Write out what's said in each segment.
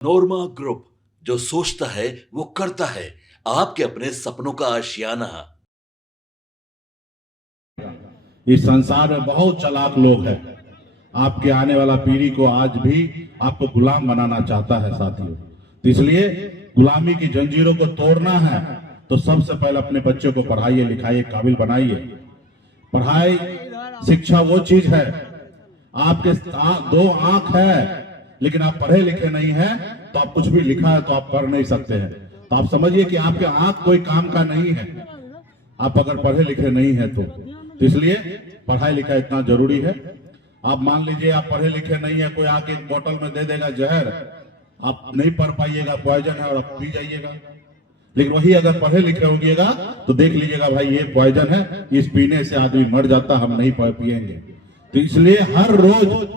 नोरमा group, जो सोचता है वो करता है। आपके अपने सपनों का आशियाना। इस संसार में बहुत चालाक लोग हैं। आपके आने वाला पीढ़ी को आज भी आपको गुलाम बनाना चाहता है साथियों। तो इसलिए गुलामी की जंजीरों को तोड़ना है तो सबसे पहले अपने बच्चों को पढ़ाइए, लिखाइए, काबिल बनाइए। पढ़ाई शिक्षा वो चीज है, आपके दो आंख है लेकिन आप पढ़े लिखे नहीं हैं तो आप कुछ भी लिखा है तो आप कर नहीं सकते हैं। तो आप समझिए कि आपके आंख कोई काम का नहीं है आप अगर पढ़े लिखे नहीं है तो इसलिए पढ़ाई लिखाई इतना जरूरी है। आप मान लीजिए आप पढ़े लिखे नहीं है, कोई आके एक बोतल में दे देगा जहर, आप नहीं पढ़ पाइएगा, पॉइजन है और आप पी जाइएगा। लेकिन वही अगर पढ़े लिखे होगिएगा तो देख लीजिएगा भाई ये पॉइजन है, इस पीने से आदमी मर जाता, हम नहीं पिएंगे। तो इसलिए हर रोज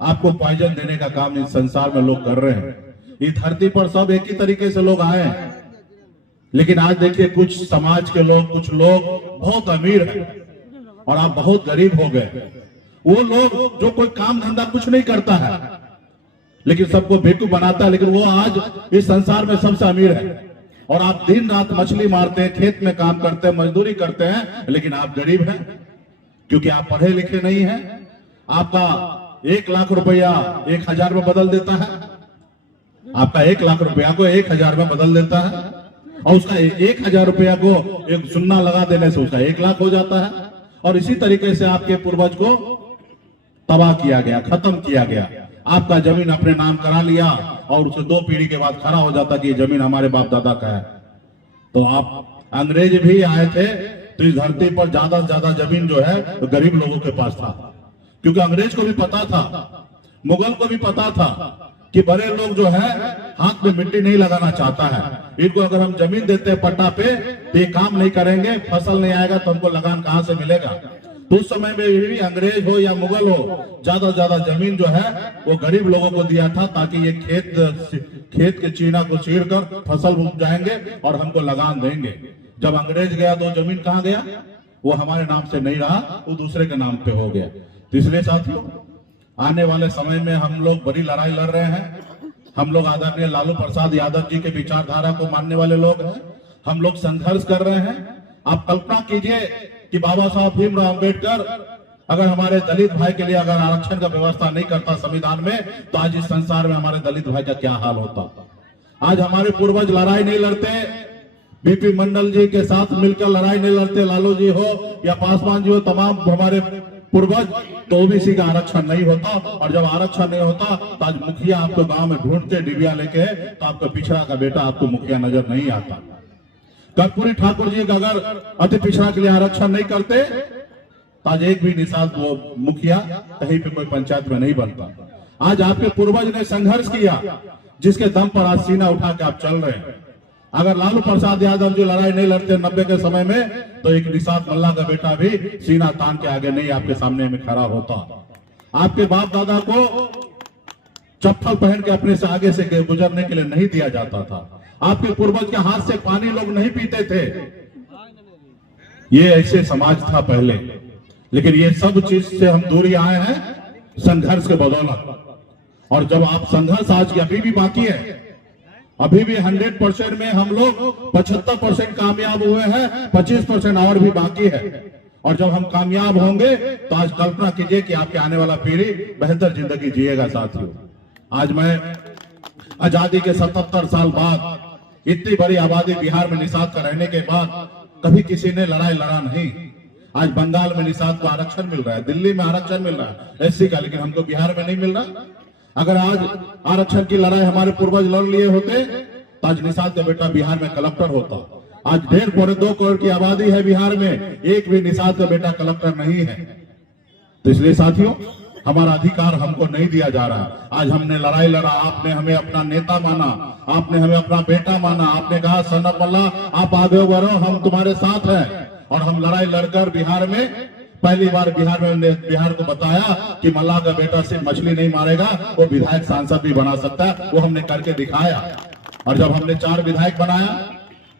आपको पॉइजन देने का काम इस संसार में लोग कर रहे हैं। इस धरती पर सब एक ही तरीके से लोग आए हैं, लेकिन आज देखिए कुछ समाज के लोग, कुछ लोग बहुत अमीर हैं और आप बहुत गरीब हो गए। वो लोग जो कोई काम धंधा कुछ नहीं करता है लेकिन सबको बेवकूफ बनाता है, लेकिन वो आज इस संसार में सबसे अमीर है। और आप दिन रात मछली मारते हैं, खेत में काम करते हैं, मजदूरी करते हैं, लेकिन आप गरीब हैं क्योंकि आप पढ़े लिखे नहीं हैं। आपका 1 लाख रुपया 1000 में बदल देता है, आपका 1 लाख रुपया को 1000 में बदल देता है, और उसका 1000 रुपया को एक सुन्ना लगा देने से उसका 1 लाख हो जाता है। और इसी तरीके से आपके पूर्वज को तबाह किया गया, खत्म किया गया। आपका जमीन अपने नाम करा लिया और उसे 2 पीढ़ी के बाद खड़ा हो जाता कि ये जमीन हमारे बाप दादा का है। तो आप अंग्रेज भी आए थे तो इस धरती पर ज्यादा से ज्यादा जमीन जो है तो गरीब लोगों के पास था, क्योंकि अंग्रेज को भी पता था, मुगल को भी पता था कि बड़े लोग जो है हाथ में मिट्टी नहीं लगाना चाहता है। इनको अगर हम जमीन देते हैं पट्टा पे तो ये काम नहीं करेंगे, फसल नहीं आएगा तो हमको लगान कहां से मिलेगा। तो उस समय में भी अंग्रेज हो या मुगल हो, ज्यादा से ज्यादा जमीन जो है वो गरीब लोगों को दिया था ताकि ये खेत के चीना को चीर कर फसल उग जाएंगे और हमको लगान देंगे। जब अंग्रेज गया तो जमीन कहाँ गया, वो हमारे नाम से नहीं रहा, वो दूसरे के नाम पे हो गया। तो इसलिए साथियों आने वाले समय में हम लोग बड़ी लड़ाई लड़ रहे हैं। हम लोग आदरणीय लालू प्रसाद यादव जी के विचारधारा को मानने वाले लोग हैं, हम लोग संघर्ष कर रहे हैं। आप कल्पना कीजिए कि बाबा साहब भीमराव अंबेडकर अगर हमारे दलित भाई के लिए अगर आरक्षण का व्यवस्था नहीं करता संविधान में, तो आज इस संसार में हमारे दलित भाई का क्या हाल होता। आज हमारे पूर्वज लड़ाई नहीं लड़ते, बीपी मंडल जी के साथ मिलकर लड़ाई नहीं लड़ते, लालू जी हो या पासवान जी हो, तमाम हमारे पूर्वज, तो ओबीसी का आरक्षण नहीं होता। और जब आरक्षण नहीं होता तो आज मुखिया आपको गांव में ढूंढते डिबिया लेके, तो आपका पिछड़ा का बेटा आपको मुखिया नजर नहीं आता। कर्पूरी ठाकुर जी अगर अति पिछड़ा के लिए आरक्षण नहीं करते तो आज एक भी निषाद वो मुखिया कहीं पे कोई पंचायत में नहीं बनता। आज आपके पूर्वज ने संघर्ष किया जिसके दम पर आज सीना उठा के आप चल रहे हैं। अगर लालू प्रसाद यादव जी लड़ाई नहीं लड़ते 90 के समय में, तो एक निषाद मल्ला का बेटा भी सीना तान के आगे नहीं आपके सामने में खड़ा होता। आपके बाप दादा को चप्पल पहन के अपने से आगे से गुजरने के लिए नहीं दिया जाता था। आपके पूर्वज के हाथ से पानी लोग नहीं पीते थे। ये ऐसे समाज था पहले, लेकिन ये सब चीज से हम दूरी आए हैं संघर्ष के बदौलत। और जब आप संघर्ष आज की अभी भी बाकी है, अभी भी 100% में हम लोग 75% कामयाब हुए हैं, 25% और भी बाकी है। और जब हम कामयाब होंगे तो आज कल्पना कीजिए कि आपके आने वाला पीढ़ी बेहतर जिंदगी जिएगा। साथियों आज मैं आजादी के 77 साल बाद इतनी बड़ी आबादी बिहार में निषाद का रहने के बाद कभी किसी ने लड़ाई लड़ा नहीं। आज बंगाल में निषाद को आरक्षण मिल रहा है, दिल्ली में आरक्षण मिल रहा है एससी का, लेकिन हमको बिहार में नहीं मिल रहा। अगर आज आरक्षण की लड़ाई हमारे पूर्वज लड़ लिए होते तो आज निषाद का बेटा बिहार में कलेक्टर होता। आज 1.5-2 करोड़ की आबादी है बिहार में, एक भी निषाद का बेटा कलेक्टर नहीं है। तो इसलिए साथियों हमारा अधिकार हमको नहीं दिया जा रहा। आज हमने लड़ाई लड़ा, आपने हमें अपना नेता माना, आपने हमें अपना बेटा माना, आपने कहा सन ऑफ अल्लाह आप आगे बढ़ो, हम तुम्हारे साथ हैं। और हम लड़ाई लड़कर बिहार में पहली बार बिहार को बताया कि मल्ला का बेटा सिर्फ मछली नहीं मारेगा, वो विधायक सांसद भी बना सकता है। वो हमने करके दिखाया। और जब हमने 4 विधायक बनाया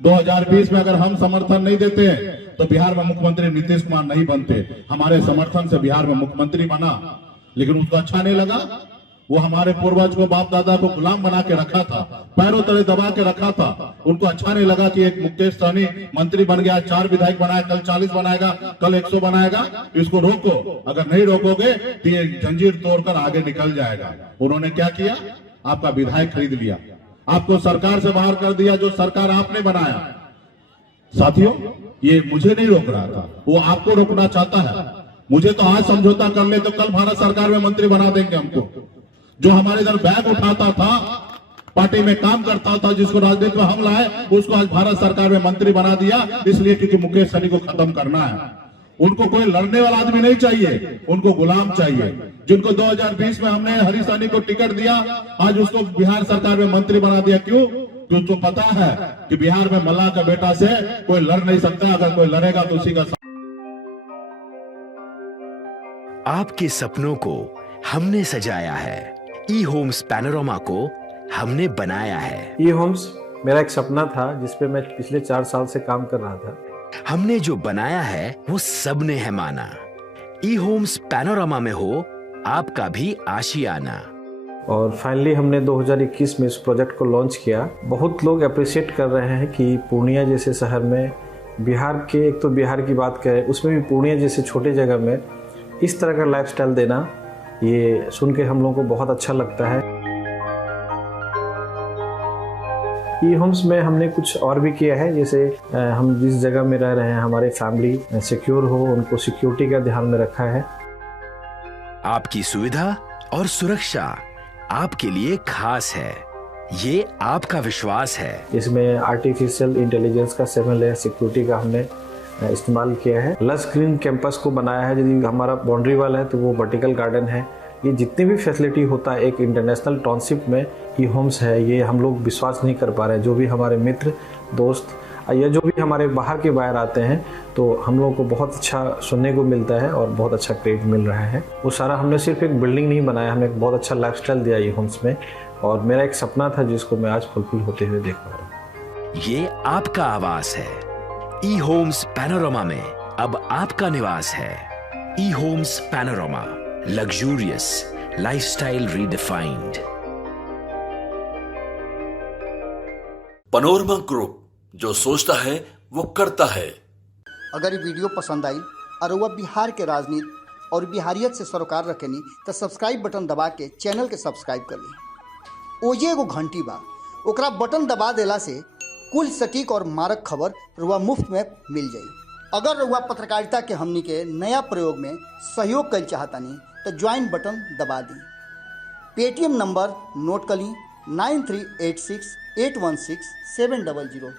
2020 में, अगर हम समर्थन नहीं देते तो बिहार में मुख्यमंत्री नीतीश कुमार नहीं बनते। हमारे समर्थन से बिहार में मुख्यमंत्री बना, लेकिन उसको अच्छा नहीं लगा वो हमारे पूर्वज को, बाप दादा को गुलाम बना के रखा था, पैरों तले दबा के रखा था। उनको अच्छा नहीं लगा कि एक मुकेश सहनी मंत्री बन गया, 4 विधायक बनाए, कल 40 बनाएगा, कल 100 बनाएगा, इसको रोको। अगर नहीं रोकोगे तो ये जंजीर तोड़कर आगे निकल जाएगा। उन्होंने क्या किया? आपका विधायक खरीद लिया, आपको सरकार से बाहर कर दिया, जो सरकार आपने बनाया। साथियों, ये मुझे नहीं रोक रहा था, वो आपको रोकना चाहता है। मुझे तो आज समझौता कर ले तो कल भारत सरकार में मंत्री बना देंगे हमको। जो हमारे इधर बैग उठाता था, पार्टी में काम करता था, जिसको राजनीति में हम लाए, उसको आज भारत सरकार में मंत्री बना दिया, इसलिए क्योंकि मुकेश सहनी को खत्म करना है। उनको कोई लड़ने वाला आदमी नहीं चाहिए, उनको गुलाम चाहिए। जिनको 2020 में हमने हरी सहनी को टिकट दिया, आज उसको बिहार सरकार में मंत्री बना दिया। क्यों? क्योंकि उसको पता है कि बिहार में मल्लाह का बेटा से कोई लड़ नहीं सकता, अगर कोई लड़ेगा तो उसी का। आपके सपनों को हमने सजाया है, ई होम्स पैनोरमा को हमने बनाया है। ई होम्स मेरा एक सपना था जिसपे मैं पिछले 4 साल से काम कर रहा था। हमने जो बनाया है वो सबने है माना। ई होम्स पैनोरमा में हो आपका भी आशियाना। और फाइनली हमने 2021 में इस प्रोजेक्ट को लॉन्च किया। बहुत लोग अप्रिशिएट कर रहे हैं कि पूर्णिया जैसे शहर में, बिहार के, एक तो बिहार की बात करें उसमें भी पूर्णिया जैसे छोटे जगह में इस तरह का लाइफस्टाइल देना, ये सुन के हम लोगों को बहुत अच्छा लगता है। ई होम्स में हमने कुछ और भी किया है, जैसे हम जिस जगह में रह रहे हैं हमारे फैमिली सिक्योर हो, उनको सिक्योरिटी का ध्यान में रखा है। आपकी सुविधा और सुरक्षा आपके लिए खास है, ये आपका विश्वास है। इसमें आर्टिफिशियल इंटेलिजेंस का 7 लेयर सिक्योरिटी का हमने इस्तेमाल किया है। लस ग्रीन कैंपस को बनाया है। यदि हमारा बाउंड्री वाल है तो वो वर्टिकल गार्डन है। ये जितनी भी फैसिलिटी होता है एक इंटरनेशनल टाउनशिप में, ई होम्स है, ये हम लोग विश्वास नहीं कर पा रहे हैं। जो भी हमारे मित्र, दोस्त या जो भी हमारे बाहर के बाहर आते हैं तो हम लोगों को बहुत अच्छा सुनने को मिलता है और बहुत अच्छा क्रेडिट मिल रहा है। वो सारा हमने सिर्फ एक बिल्डिंग नहीं बनाया, हमें एक बहुत अच्छा लाइफस्टाइल दिया ई होम्स में, और मेरा एक सपना था जिसको मैं आज फुलफिल होते हुए देख पा रहा हूँ। ये आपका आवास है। ई होम्स पैनोरमा में अब आपका निवास है। E Homes Panorama, luxurious lifestyle redefined. Panorama group, जो सोचता है वो करता है। अगर ये वीडियो पसंद आई और वह बिहार के राजनीति और बिहारियत से सरोकार रखेनी तो सब्सक्राइब बटन दबा के चैनल के सब्सक्राइब कर ली। ओजे एगो घंटी बा, ओकरा बटन दबा देला से कुल सटीक और मारक खबर रुआ मुफ्त में मिल जाई। अगर रुआ पत्रकारिता के हमनी के नया प्रयोग में सहयोग कर चाहतानी तो ज्वाइन बटन दबा दी। पेटीएम नंबर नोट कर ली 9386816700।